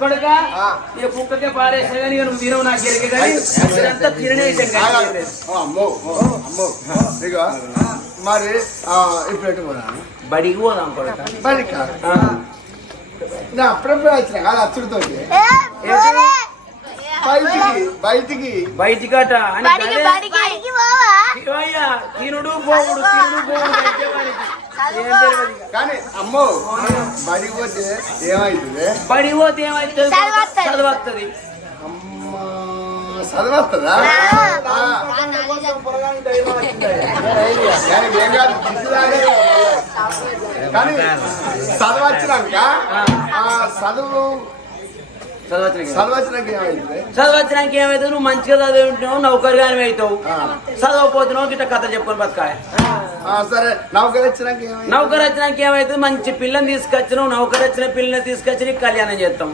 కొడుక ఈ కుక్కకే పారేసా కానీ నువ్వు తినవు నాకు ఎరిగే కానీ అంతా తిననే మరి ఇప్పుడు బడికి పోదాం కొడుక బడిక అప్పుడప్పుడు వచ్చిన కాదు అచ్చుడితో బయటికి బయటికట అని తినుడు పోవుడు కానీ అమ్మో బడికి పోతే ఏమైతుంది చదవస్తుంది అమ్మా చదవస్తుందా కానీ చదవచ్చినాక చదవచ్చినాక ఏమైతుంది నువ్వు మంచిగా చదివింటున్నావు నౌకరిగానే అవుతావు చదవపోతున్నావు గిట్ట కథ చెప్పుకొని బతకాలి సరే నౌకరు వచ్చినాక ఏమైతుంది మంచి పిల్లని తీసుకొచ్చినావు నౌకరు వచ్చిన పిల్లని తీసుకొచ్చి నీకు కళ్యాణం చేస్తాం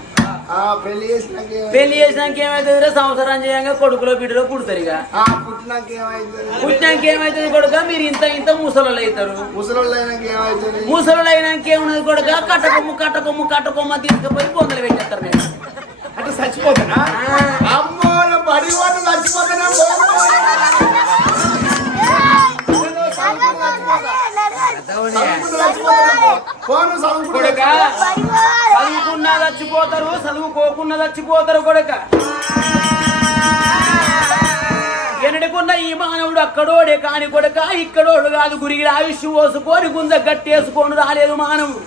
పెళ్లి చేసినాక ఏమైతుంది సంవత్సరం చేయంగా కొడుకులో బిడ్డలో పుడతారు ఇక పుట్టినాక ఏమైతుంది కొడుక మీరు ఇంత ముసలోళ్ళు అవుతారు ముసలోళ్ళు అయినాక ఏమున్నది కొడుక కట్టకొమ్మ తీసుకుపోయి పొందలు పెట్టేస్తారు నేను అంటే చచ్చిపోతానా అమ్మో బడి వాళ్ళు చచ్చిపోతానా చదువుకున్నా చచ్చిపోతారు చదువుకోకుండా చచ్చిపోతారు కొడుక ఎన్నడుకున్న ఈ మానవుడు అక్కడోడే కాని కొడుక ఇక్కడోడు కాదు గురిగిడి ఆయుష్ పోసుకొని గుంజ గట్టేసుకొని రాలేదు మానవుడు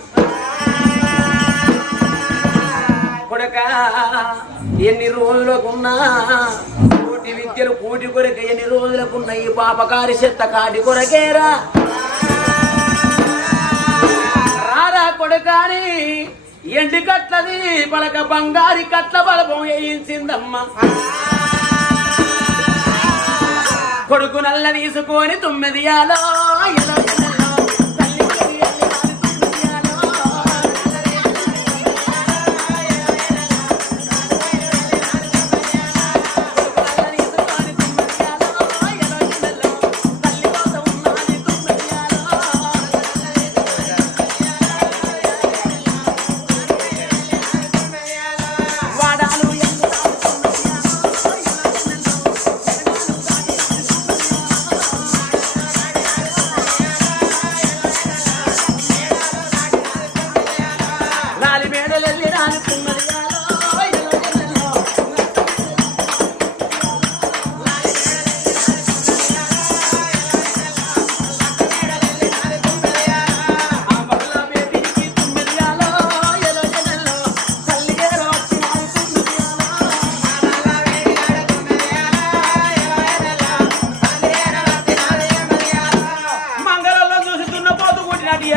కొడుక ఎన్ని రోజులకున్నా కోటి విద్యలు కోటి కొరక ఎన్ని రోజులకున్న ఈ పాపకారి చెత్త కాటి కొరకేరా రారా కొడుకాని ఎండి కట్లది పలక బంగారి కట్ల బలపం వేయించిందమ్మ కొడుకు నల్ల తీసుకొని 9 యాలో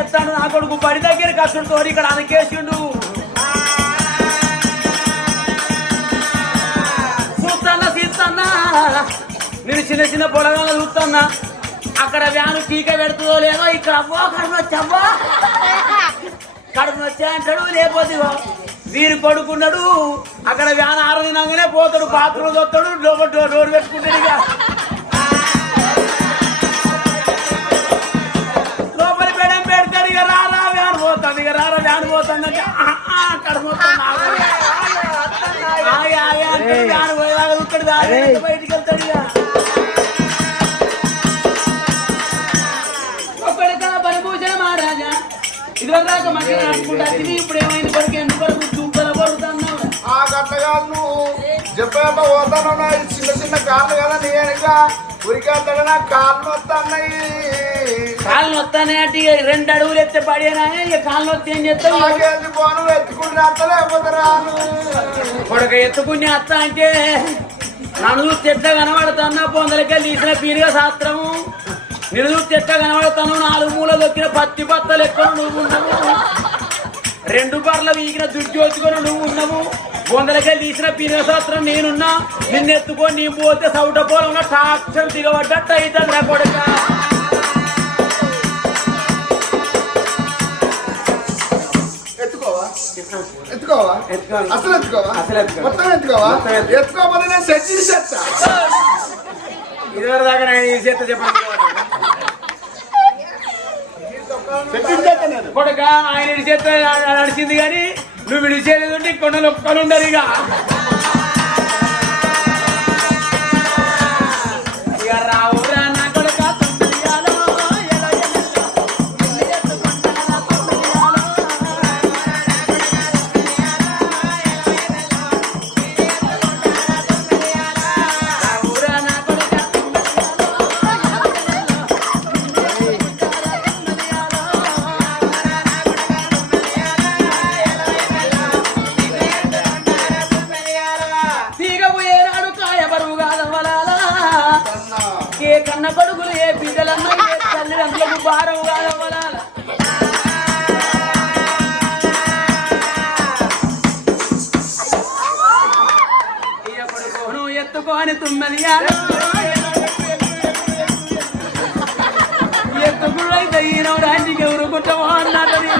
ఎత్తాను నా కొడుకు బడి దగ్గర కష్టంతో ఇక్కడ అనకేసిండు చూస్తానా సీతన్నా నేను చిన్న పొలగాలను చూస్తున్నా అక్కడ వ్యాను టీకా పెడుతుందో లేదో ఇక్కడ అవ్వో కడుపు వచ్చా అంటాడు లేకపోతే వీరు కొడుకున్నాడు అక్కడ వ్యాన్ ఆరదినంగానే పోతాడు బాత్రూమ్ వస్తాడు డోర్ పెట్టుకుంటాడు ఇక బయటికి వెళ్తాడు పరిభూషణ మహారాజా ఇదివరకు మధ్య నడుచుకుంటా ఇప్పుడు ఏమైంది కొడుకు ఎందుకు చూపల పడుతున్నావు ఆ గట్టగాను చెప్పేట పోతాను చిన్న కార్లు కదా నేను ఉరికెళ్తాడు నా కాళ్ళు వస్తాయి అంటే 2 అడుగులు ఎత్తే పడేనా ఇక కాళ్ళు వస్తే ఏం చేస్తావు ఎత్తుకుని అత్త లేకపోతే రాను కొడుక ఎత్తుకుని అత్త అంటే నన్ను చూస్తే ఎట్లా కనబడుతున్నా పొందలకెళ్ళి తీసిన పీరుగా శాస్త్రము నేను చూస్తే ఎట్లా కనబడుతాను 4 మూల దొక్కిన పత్తి బత్తలు ఎక్కడ నువ్వు ఉన్నావు 2 బర్ల వీగిన దుర్జోచుకొని నువ్వు ఉన్నావు పొందలకెళ్ళి తీసిన పీరుగా శాస్త్రం నేనున్నా నిన్నెత్తుకొని నీ పోతే సౌట పోలంగా టాక్టర్ దిగబడ్డట్టు అవుతుంది నా కొడుక అసలు మొత్తం ఎత్తుకోవాలి నేను సెట్ చేస్తా ఇదివరకు దాకా నేను ఈ చేత చెప్పండి కొడుక ఆయన విడిచేస్తే నడిచింది కానీ నువ్వు విడిచేది కొండలు ఒక్కలు ఉండరు ఇక రావురా నా కొడుక కన్న కొడుకులు ఏ బిడ్డలన్నా ఏ తల్లిదండ్రులకు భారం కాదవ్వాల ఇయ కొడుకోను ఎత్తుకొని తుమ్మలియాలో ఎత్తుకుడైతే ఈయన రాజుకి ఎవరు కుట్టమో అన్నది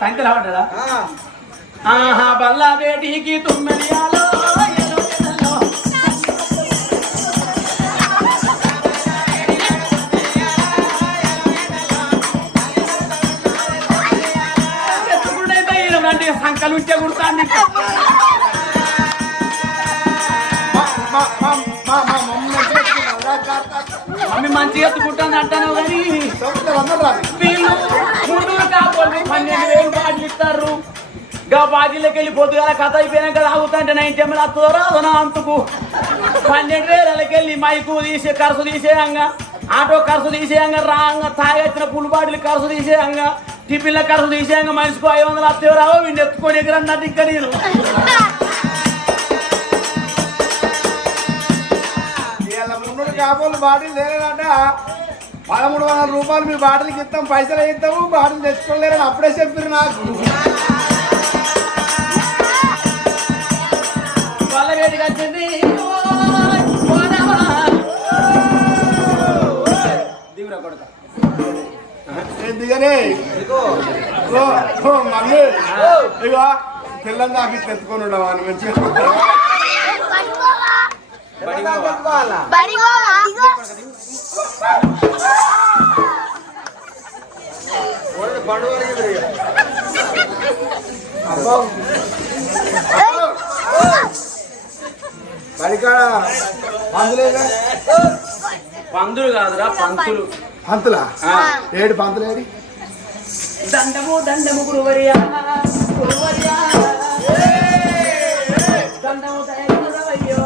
సంకల్ ఆడరా ఆహా బల్లా బేటీకి తుమ్మెలియాలో సంకలు ఉంటే కుడతాంది మమ్మీ మంచిగా ఎత్తుకుంటాను అంటాను కానీ వీళ్ళు 12,000 బాటిల్ ఇస్తారు గా బాటిల్లోకి వెళ్ళి పొద్దుగా కథ అయిపోయినాక తాగుతుంటే 90 ml వస్తుందో రాదో అంతకు 12,000 వెళ్ళి మైకు తీసే ఖర్చు తీసేయంగా ఆటో ఖర్చు తీసేయంగా రాంగా తాగొచ్చిన పుల్ బాటిల్ ఖర్చు తీసేయంగా టిఫిన్ల ఖర్చు తీసేయంగా మనిషికి 500 వస్తే రావో వీడిని ఎత్తుకొని ఎక్కడ అన్నట్టు ఇక్కడ నేను కాబోలు బాటిల్ లేదంట 1,300 రూపాయలు మీ బాటిల్కి ఇస్తాం పైసలు ఇస్తాము బాటిల్ తెచ్చుకోలేరని అప్పుడే చెప్పారు నాకు వాళ్ళ వేడికి వచ్చింది దిగురా కొడుక ఎందుకని మమ్మీ ఇక పిల్లలు నాకు తెచ్చుకొని ఉండవా అని మంచిగా పందులు కాదురా పంతులు పంతులా ఏడు పంతులు ఏడి దండము దండము గురువర్యా గురువర్యా దండము దయగురవయ్యో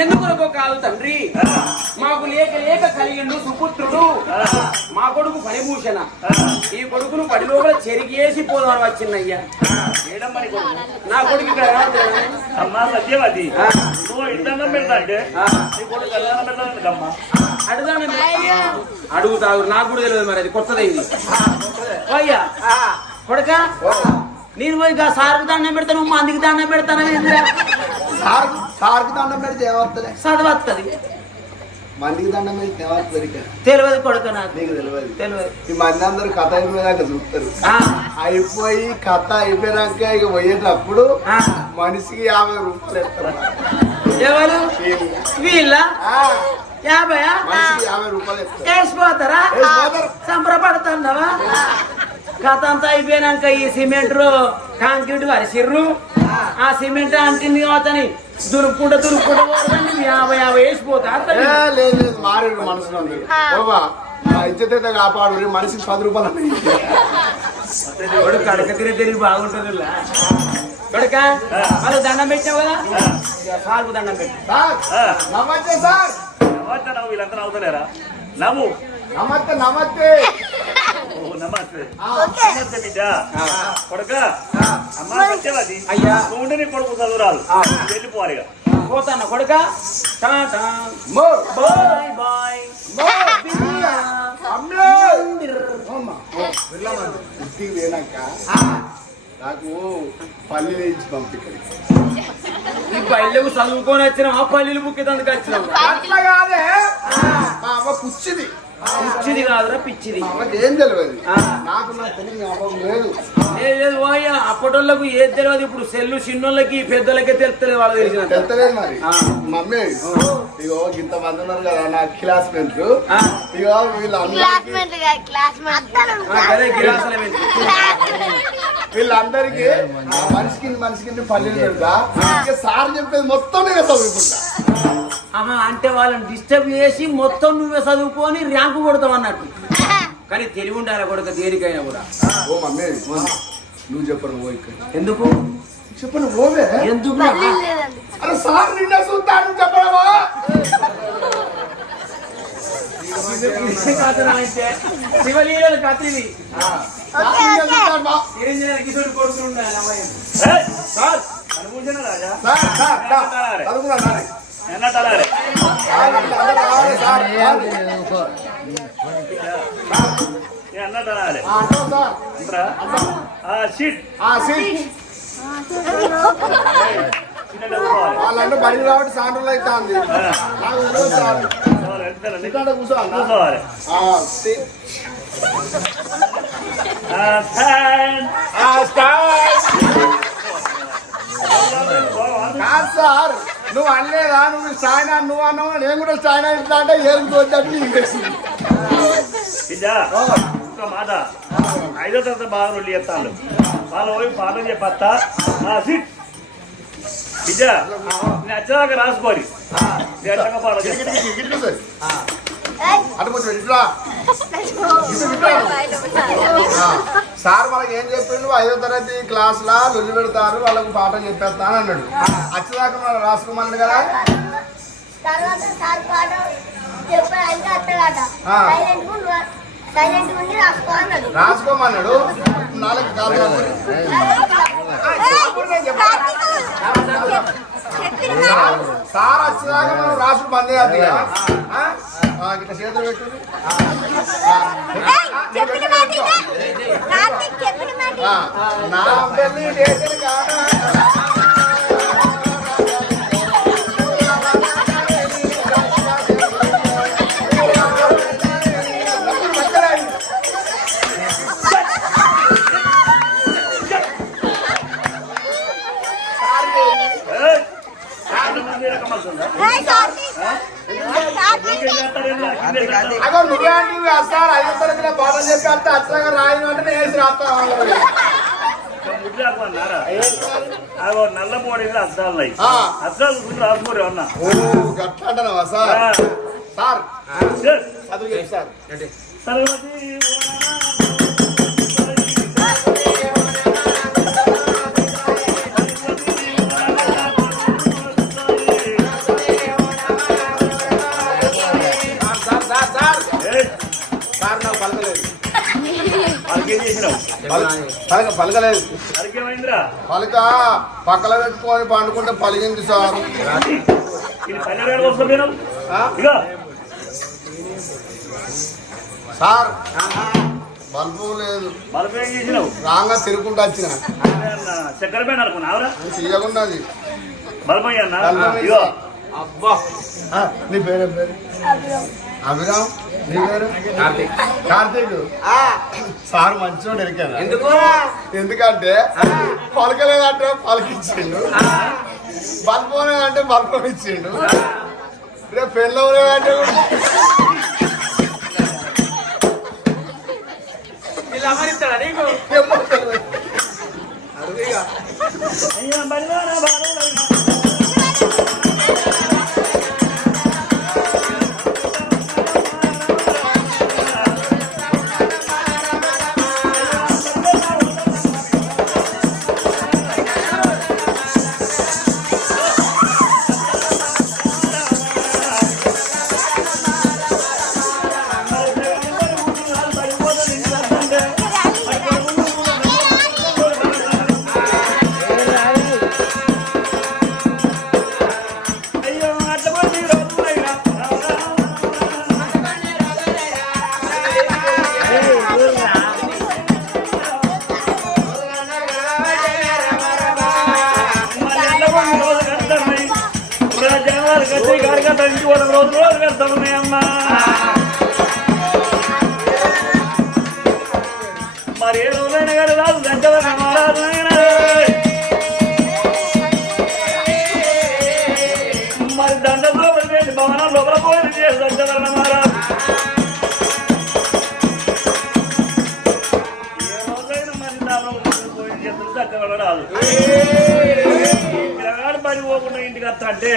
ఎందుకు కాదు తండ్రి మాకు లేక లేక కలిగిండు సుపుత్రుడు మా కొడుకు ఫణిభూషణ ఈ కొడుకును పడి లోపల చెరిగేసి పోదామని వచ్చిందయ్యా నా కొడుకు ఇక్కడ అమ్మా సత్యవతి నువ్వు ఇంటన్నం పెడతా అంటే అడుగుతావు నాకు కూడా తెలియదు మరి అది కొత్తది ఇది అయ్యా కొడుక నేను పోయి సార్కు దండం పెడతాను మందికి దండం పెడతాను సార్కి దండం పెడితే ఏమవుతుంది చదవస్తుంది మందికి దండం పెడితే ఏమవుతుంది తెలియదు కొడుకు నాకు నీకు తెలియదు తెలియదు ఈ మంది అందరూ కథ అయిపోయాక చూస్తారు అయిపోయి కథ అయిపోయాక ఇక పోయేటప్పుడు మనిషికి 50 రూపాయలు ఇస్తారు ఎవరు వీళ్ళ 50 మనిషికి 50 రూపాయలు ఇస్తారు వేసిపోతారా సంబరపడుతున్నావా కథ అంతా అయిపోయినాక ఈ సిమెంట్ కాంక్రీట్ వరిసిర్రు ఆ సిమెంట్ అంటింది కావచ్చని దురుపుకుంటూ 50 వేసిపోతా లేదు మారేడు మనసులో ఇజ్జత కాపాడు మనిషికి 10 రూపాయలు కడక తిరిగి బాగుంటుంది కొడుక వాళ్ళు దండం పెట్టావు కదా సార్కు దండం పెట్టు నమస్తే సార్ నవ్వు వీళ్ళంతా నవ్వుతలేరా నవ్వు నమస్తే నమస్తే నమస్తే ఓకే నమస్తే బిడ్డ కొడుక అమ్మ సత్యవతి అయ్యా. నువ్వు ఉంటే నీ కొడుకు చదువురాలు ఆ. వెళ్ళిపోవాలి ఇక. పోతాను కొడుక టాటా మో బాయ్ బాయ్ ఇంటికి పోయినాక నాకు పల్లి వేయించి పంపిక్కడికి ఈ పల్లెకు చదువుకొని వచ్చినావా పల్లెలు బుక్కేందుకు వచ్చినావు అట్లా కాదే మా అమ్మ పుచ్చిది పిచ్చిది కాదురా పిచ్చిది మా అమ్మకి ఏం తెలియదు ఆ. నాకు నా తెలియదు అమ్మకం లేదు లేదు పోయా అప్పటోళ్ళకు ఏది తెలియదు ఇప్పుడు సెల్లు చిన్నోళ్ళకి పెద్దోళ్ళకే తెలుస్తలేదు వాళ్ళు తెలిసిన తెలుస్తలేదు మరి ఆ. మమ్మీ ఇగో ఇంతమంది ఉన్నారు కదా నా క్లాస్మేట్ ఆ. ఇగో వీళ్ళందరికీ మనిషికి పల్లెలు పెడతా ఇక సార్ చెప్పేది మొత్తం నేను చదువుకుంటా ఆహా అంటే వాళ్ళని డిస్టర్బ్ చేసి మొత్తం నువ్వే చదువుకొని ర్యాంకు కొడతావు అన్నట్టు కానీ తెలివి ఉండాలి కొడుక దేనికైనా కూడా ఓ మమ్మీ నువ్వు చెప్పను ఓ ఇక్కడ ఎందుకు చెప్పను ఓవే ఎందుకు అరే సార్ నిన్న చూస్తాను చెప్పడమా శివలీలలు కత్తివి ఓకే కిషోర్ కొడుకులు ఉండాలి అమ్మాయి ఏయ్, సార్ కనుమూంజన రాజా చదువుకున్నా ఎన్నట్టాలే అన్నట్టాలే అంటారా షీట్ చిన్న వాళ్ళంటే బడి కాబట్టి సాండ్రులు అయితే అంది నాకు తెలియదు సార్ ఇక్కడ కూర్చోవాలి కూర్చోవాలి కాదు సార్ నువ్వు అనలేదా నువ్వు చాయినా నువ్వు అన్నావు నేను కూడా చాయినా ఇట్లా అంటే ఏం చూద్దాన్ని నీకు తెలిసింది ఇంకో మాట 5వ తరగతి బాగా రెండు చెప్తాను వాళ్ళు పోయి పాఠం చెప్పత్తా సిట్ బిడ్డ నేను వచ్చేదాకా రాసుకోరి పాఠం చెప్తా అటు కొంచెం ఇట్లా సార్ మనకి ఏం చెప్పిండు 5వ తరగతి క్లాస్ లా లొల్లి పెడతారు వాళ్ళకు పాఠం చెప్పేస్తాను అన్నాడు వచ్చేదాకా మనం రాసుకోమన్నాడు కదా తర్వాత సార్ పాఠం చెప్పాలంటే అత్తగాట సైలెంట్ ఉండి రాసుకోవాలన్నాడు రాసుకోమన్నాడు 4 కాదు సార్ వచ్చేదాకా మనం రాసుడు బంద్ చేయాలి ఇట్లా చేతులు పెట్టు నా పెళ్లి చేతులు కాదు అగో నువ్వే అంటే సార్ 5వ తరగతిలో పాఠం చెప్పి అంటే అచ్చగా రాయను అంటే నేను వేసి రాస్తాను అగో నల్ల మోడీ అద్దాలు అద్దాలు రాసుకోరు అన్న గట్ల అంటున్నావా సార్ సార్ చదువు చెప్పు సార్ సరస్వతి సార్ నాకు పలకలేదు వాళ్ళకేం చేసినావు పలకలేదు వాళ్ళకేమైందిరా పలక పక్కన పెట్టుకొని పండుకుంటే పలిగింది సార్ ఇది 12 వస్తుంది ఇక సార్ బల్బు లేదు బల్బు ఏం చేసినావు రాంగా తిరుగుకుంటూ వచ్చిన చక్కెర పైన అనుకున్నావురా తీయకున్నది బల్బు అన్న ఇగో అబ్బా నీ పేరు పేరు అభిరామ్ నీ పేరు కార్తీక్ సార్ మంచిగా ఎరికాను ఎందుకంటే పలకలేదంటే పలకిచ్చిండు బల్బు అంటే బల్బు ఇచ్చిండు రేపు పెళ్ళి లేదంటే ఇలా అమరిస్తాడా నీకు అయ్యా బలివారా బాగా గంట ఇంటి వాళ్ళ రోజులు వెళ్తా ఉన్నాయమ్మా. మరి ఏ రోజైనా కానీ రాదు గంటవరం రాదు మరి దండం లోపల చేసి భవనం లోపల పోయి చేసి గంటవరం మహారాజు ఏ రోజైనా మరి పోయి చేతులు గంటవరం రాదు. పిల్లగాడు పని పోకుండా ఇంటికి వస్తా అంటే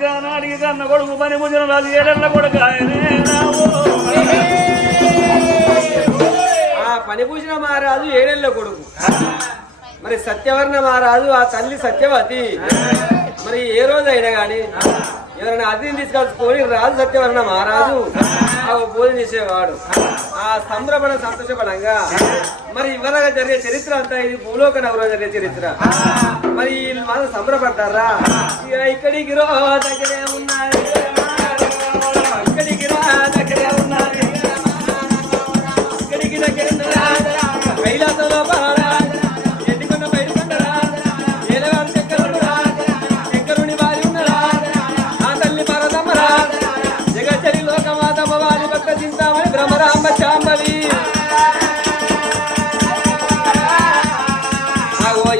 గానాడికి కన్న కొడుకు పని భుజన రాజు ఏడన్న కొడుకు ఆయనే రావు. పనిభూషణ మహారాజు ఏడేళ్ల కొడుకు. మరి సత్యవర్ణ మహారాజు ఆ తల్లి సత్యవతి. మరి ఏ రోజు అయినా గాని ఎవరైనా అతిథిని తీసుకొచ్చుకొని రాజు సత్యవర్ణ మహారాజు ఆ భోజనం చేసేవాడు. ఆ సంతోషపడంగా మరి ఇవ్వరగా జరిగే చరిత్ర అంతా ఇది భూలోక నగరం జరిగే చరిత్ర. మరి వీళ్ళు మాత్రం సంబరపడతారా? ఇక్కడికి రో దగ్గరే ఉన్నారు, ఇక్కడికి రా దగ్గరే ఉన్నారు, ఇక్కడికి దగ్గర కైలాసంలో ఎన్నికొండ బయటకొండరా ఏలవారు శంకరుడురా, శంకరుని వారి ఉన్నరా ఆ తల్లి పరదమ్మరా జగచ్చరి లోకమాతమ్మ వారి భక్త చింతామణి బ్రహ్మరాంబ శాంబవి.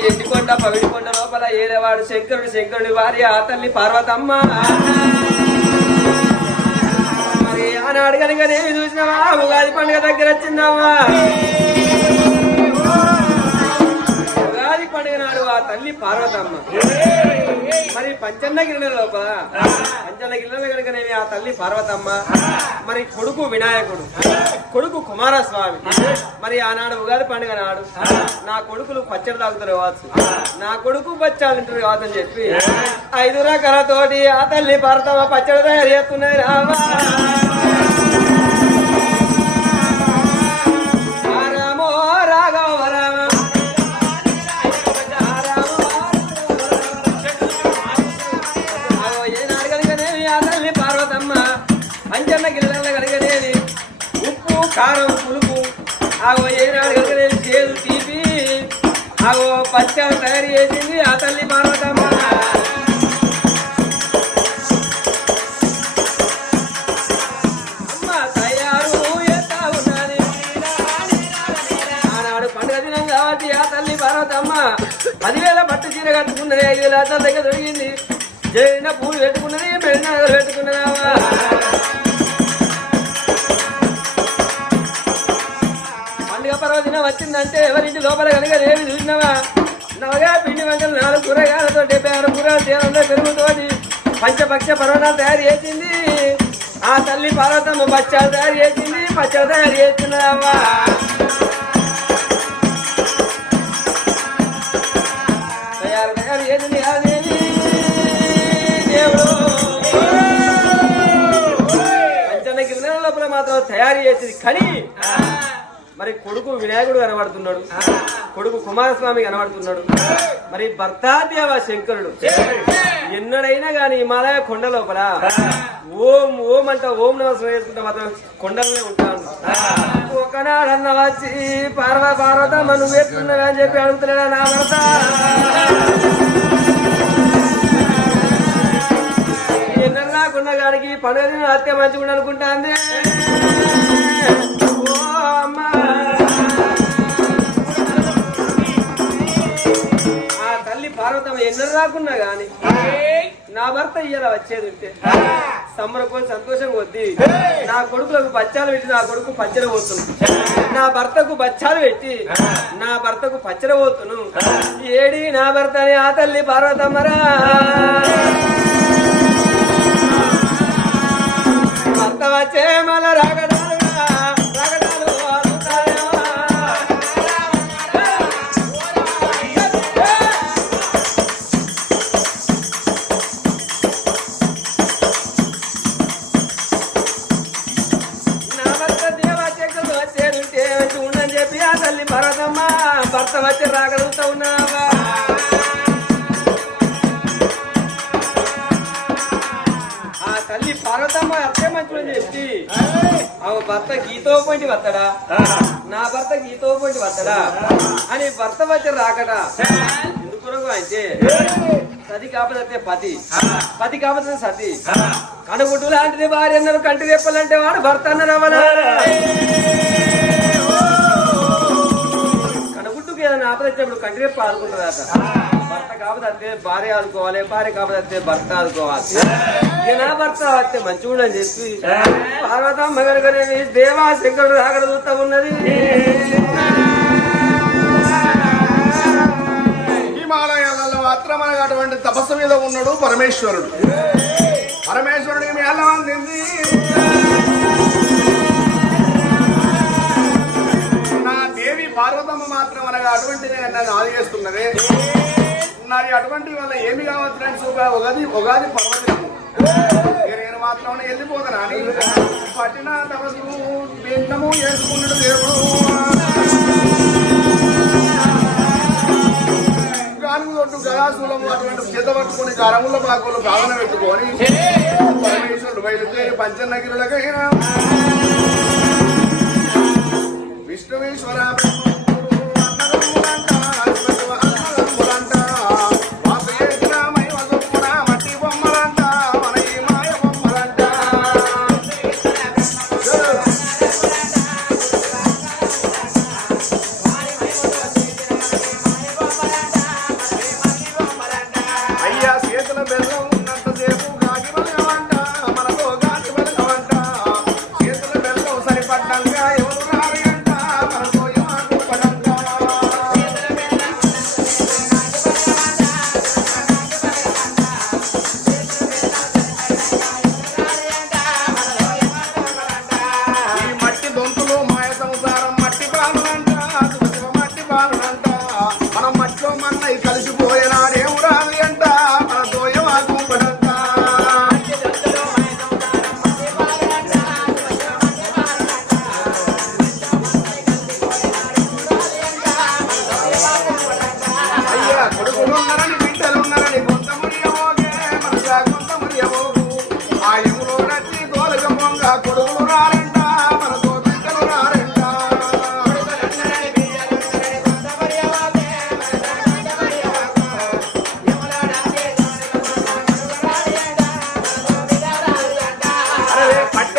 ఎన్నికొండ పవిడికొండ లోపల ఏలేవాడు శంకరుని వారి ఆ తల్లి పార్వతమ్మ. మరి ఆనాడు కనుకనేమి చూసినావా? ఉగాది పండుగ దగ్గర వచ్చిందామా? ఉగాది పండుగ నాడు ఆ తల్లి పార్వతమ్మ మరి పంచన్నగిరిల లోపల కనుకనేమి ఆ తల్లి పార్వతమ్మ మరి కొడుకు వినాయకుడు, కొడుకు కుమారస్వామి. మరి ఆనాడు ఉగాది పండుగ నాడు నా కొడుకులు పచ్చడి తాగుతారు కావచ్చు, నా కొడుకు బచ్చాలు తింటారు కావచ్చు అని చెప్పి 5 రకాలతోటి ఆ తల్లి పార్వతమ్మ పచ్చడి తయారు చేస్తున్నది. రామా రామో రాఘవ రామ ఏనాడు కనుకనేవి ఆ తల్లి పార్వతమ్మ అంజన్న గిల్లెల కనుకనేవి ఉప్పు కారం పులుపు ఆగో ఏనాడు కనుకనేవి చేదు తీపి ఆగో పచ్చడి తయారు చేసింది ఆ తల్లి పార్వతమ్మ. అమ్మ తయారు ఎత్తా ఉన్నది ఆనాడు పండుగ దినం కాబట్టి ఆ తల్లి పార్వతమ్మ 10,000 పట్టు చీర కట్టుకున్నది, 5,000 అద్దం దగ్గర దొరికింది, జైన పూలు పెట్టుకున్నది, పెళ్ళ పెట్టుకున్నదావా. పండుగ పర్వదినం వచ్చిందంటే ఎవరింటి లోపల కనుక ఏమి చూసినావా? నవగా పిండి వంటలు 4 కూరగాయలతో 76 కూరలు తేలంలో పెరుగుతోటి పంచపక్ష పర్వతాలు తయారు చేసింది ఆ తల్లి పార్వతమ్మ. బచ్చాలు తయారు చేసింది, పచ్చడి తయారు చేస్తున్నదమ్మా. తయారు చేసింది అదేమి దేవుడు పంచన్న గిన్నెల లోపల మాత్రం తయారు చేసింది. కానీ మరి కొడుకు వినాయకుడు కనబడుతున్నాడు, కొడుకు కుమారస్వామి కనబడుతున్నాడు, మరి భర్తాదేవ శంకరుడు. ఎన్నడైనా గాని హిమాలయ కొండ లోపల ఓం ఓం అంట ఓం నమస్కారం చేసుకుంటా మాత్రం కొండలనే ఉంటాను. ఒకనాడన్న వచ్చి పార్వతమ్మ నువ్వు ఎత్తున్నవా అని చెప్పి అడుగుతున్నాడా నా భర్త? ఎన్నడూ నాకున్న గాడికి పండుగ హత్య మంచిగా అనుకుంటా అందే. ఆ తల్లి పార్వతమ్మ ఎన్నడూ రాకున్నా గాని నా భర్త ఇయ్యాల వచ్చేది ఉంటే సంబరకొని సంతోషం కొద్ది నా కొడుకులకు బచ్చాలు పెట్టి నా కొడుకు పచ్చడి పోతును, నా భర్తకు బచ్చాలు పెట్టి నా భర్తకు పచ్చడి పోతును. ఏడి నా భర్త అని ఆ తల్లి పార్వతమ్మరా భర్త వచ్చే మళ్ళా రాగడాలు ఉండని చెప్పి ఆ తల్లి పార్వతమ్మ భర్త వచ్చి రాగలుగుతా ఉన్నావా? ఆ తల్లి పార్వతమ్మ అత్తే మంచులని చెప్పి భర్త గీతో పోయి వస్తాడా, నా భర్త గీతో పోయి వస్తాడా అని భర్త వచ్చి రాకడా ఎందుకు అంటే సతి కాకపోతే పతి, పతి కాకపోతే సతి. కనుగుడ్డు లాంటిది భార్య అన్నారు, కంటి రెప్పలంటే వాడు భర్త అన్నారు. అవనా కనుగుడ్డుకి ఏదైనా ఆపదచ్చినప్పుడు కంటి రెప్ప ఆదుకుంటుందట. భర్త కాకపోతే భార్య ఆదుకోవాలి, భార్య కాకపోతే భర్త ఆదుకోవాలి. నా భర్త అయితే మంచిగా అని చెప్పి పార్వతమ్మ గారు దేవా శంకరుడు అక్కడ చూస్తా ఉన్నది. హిమాలయాలలో మాత్రం అటువంటి తపస్సు మీద ఉన్నాడు పరమేశ్వరుడు. పరమేశ్వరుడికి మేళం అందింది. నా దేవి పార్వతమ్మ మాత్రం అనగా అటువంటిది నన్ను ఆదివేస్తున్నది. మరి అటువంటి వల్ల ఏమి కావచ్చు ఫ్రెండ్స్, ఉగాది పర్వదినము నేను మాత్రం వెళ్ళిపోతాను అని పట్టిన తపస్సు భిన్నము చేసుకున్నాడు దేవుడు. గాను తొట్టు గదాశూలము అటువంటి చేత పట్టుకుని కరముల పాకులు ప్రార్థన పెట్టుకొని పరమేశ్వరుడు బయలుదేరి పంచనగిరులకైనా విష్ణువేశ్వర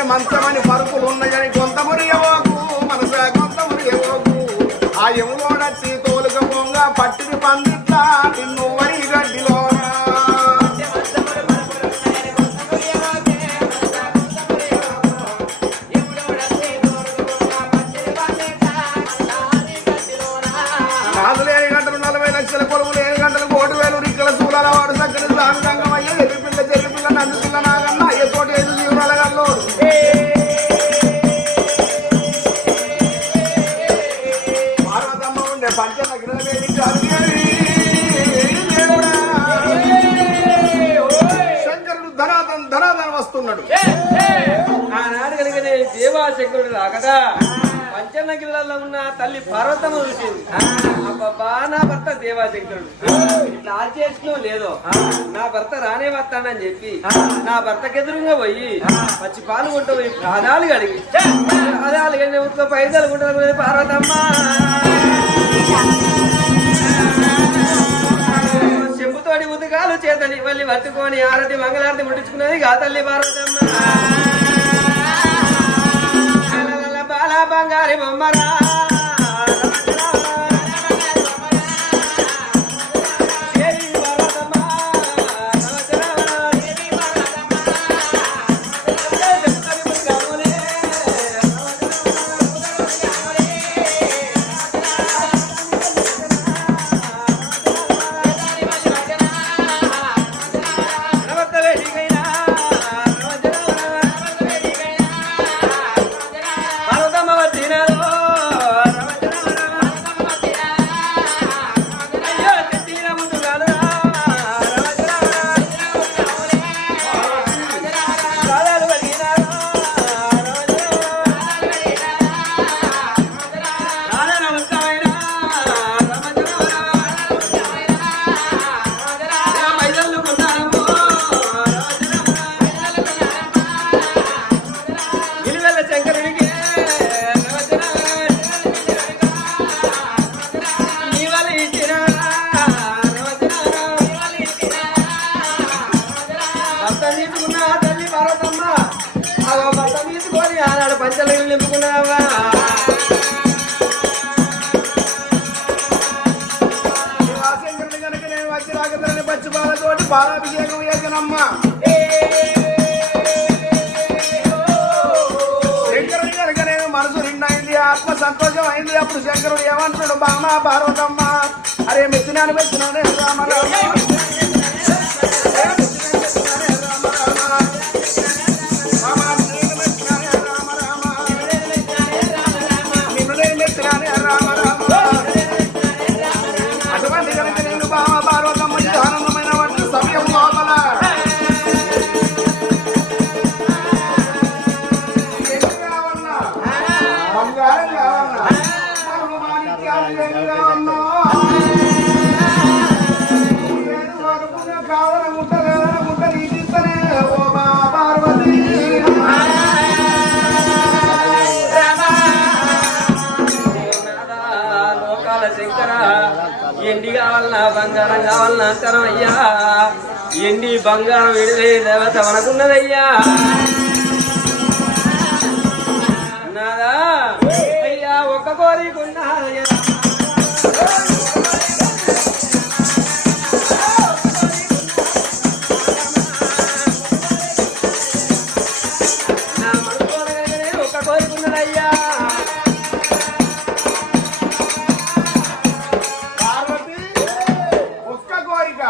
మంచమని పరుపులు ఉన్నాయని కొంత మురియవోకు మనసా కొంత మురియవోకు. ఆ యములోడచ్చి తోలుక పొంగ పట్టిని పందిట్లా నిన్ను వరి గడ్డిలో నాదులు 7 గంటలు 40 లక్షల కొలువులు 7 గంటలు 1,000 రిక్కల సూలాల వాడు చక్కని సాంగంగమయ్య ఎల్లి పిల్ల నందు పిల్ల నాగన్న అయ్యతోటి 5 జీవనాల గల్లో పార్వతమ్మ ఉండే పంచన గిరవేడి శంకరుడు ధనాధన వస్తున్నాడు. ఆనాడు కనుకనే దేవాశంకరుడు రాకదా పంచనగిరిలో ఉన్న తల్లి పార్వతమ్మ చూసింది. అబ్బా నా భర్త దేవాశంకరుడు ఇట్లా చేసినో లేదో నా భర్త రానే వస్తానని చెప్పి నా భర్తకి ఎదురుగా పోయి పచ్చి పాలు కొంటూ పోయి పాదాలు కడిగి పాదాలు కడిగిన పైసలు కొంటారు పార్వతమ్మ. చెంపుతోటి ఉదకాలు చేతని మళ్ళీ పట్టుకొని ఆరతి మంగళారతి ముట్టించుకున్నది గా తల్లి పార్వతమ్మ. బాల బంగారి బొమ్మరా చేసినమ్మా శంకరుడి కనుక నేను మనసు నిండైంది ఆత్మ సంతోషం అయింది అప్పుడు శంకరుడు ఏమంటున్నాడు బామ పార్వతమ్మ అరే మెచ్చినాను మెచ్చినానే రామ రామ అటువంటి కనుక నేను బామ పార్వతమ్మ ఆనందమైన వాటి సమయం లోపల బంగారం కావాలన్నా కావాలని ముట్ట నీటిస్తనే ఓ మా పార్వతి లోకాల శంకర ఎండి కావాలన్నా బంగారం కావాలన్నా అంటానయ్యా ఎండి బంగారం విడివే దేవత మనకున్నదయ్యా నాదా అయ్యా ఒక్క కోరికున్నాయ్యా నా మనసు ఒక్క కోరికున్నదయ్యా పార్వతి ఒక్క కోరిక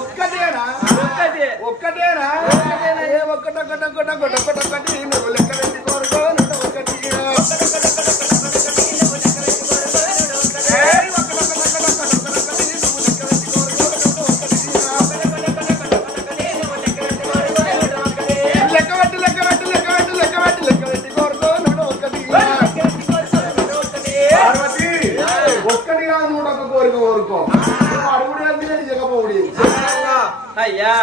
ఒక్కటేనా ఒక్కటే ఒక్కటేనా ఏ ఒక్కటొక్కటి నువ్వు లెక్క పెట్టి కోరుకో నువ్వు ఒకటి పార్వతి ఒక్కటి కాదు నూట ఒక్క కోరిక కోరుకో అడుగుడు వెళ్తే జగపోడి అయ్యా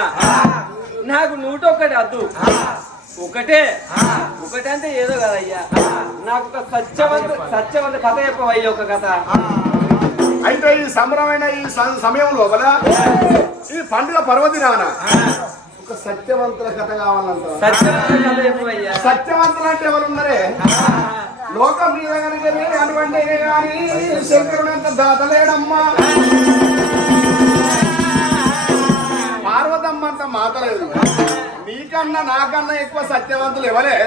నాకు 101 అద్దు ఒకటే అంటే ఏదో కదయ్యా నాకు ఒక సత్యవంత కథ చెప్పవయ్యా ఒక కథ అయితే ఈ సంబరమైన ఈ సమయం లోపల ఈ పండుగ పర్వదినాన ఒక సత్యవంతుల కథ కావాలంట సత్యవంత కథ చెప్పవయ్యా సత్యవంతులు అంటే ఎవరు ఉన్నారే లోకం మీద కనుక అటువంటి కానీ శంకరుడు అంత దాతలేడమ్మా పార్వతమ్మ అంత మాతలేదు నీకన్నా నాకన్నా ఎక్కువ సత్యవంతులు ఎవరే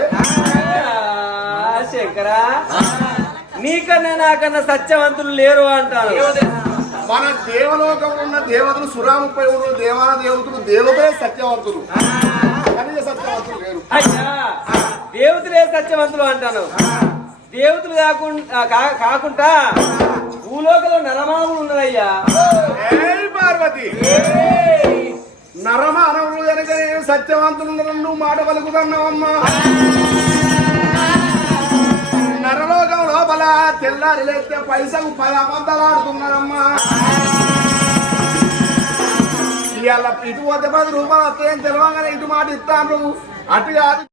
శంకరా నీకన్నా నాకన్నా సత్యవంతులు లేరు అంటారు మన దేవలోకంలో ఉన్న దేవతలు సురాముపై ఉన్న దేవాన దేవతలే సత్యవంతులు కనీస సత్యవంతులు లేరు అయ్యా దేవతలే సత్యవంతులు అంటాను దేవతలు కాకుండా భూలోకంలో నరమానవులు ఉన్నారయ్యా పార్వతి నరమానవులు కనుక సత్యవంతులు నువ్వు మాట పలుకుతున్నావమ్మా నరలోకం లోపల తెల్లారి లేస్తే పైసలు 10 అబద్ధాలు ఆడుతున్నారమ్మా ఇవాళ ఇటు 10 రూపాయలు వస్తాయని తెలియగానే ఇటు మాట ఇస్తాను అటు కాదు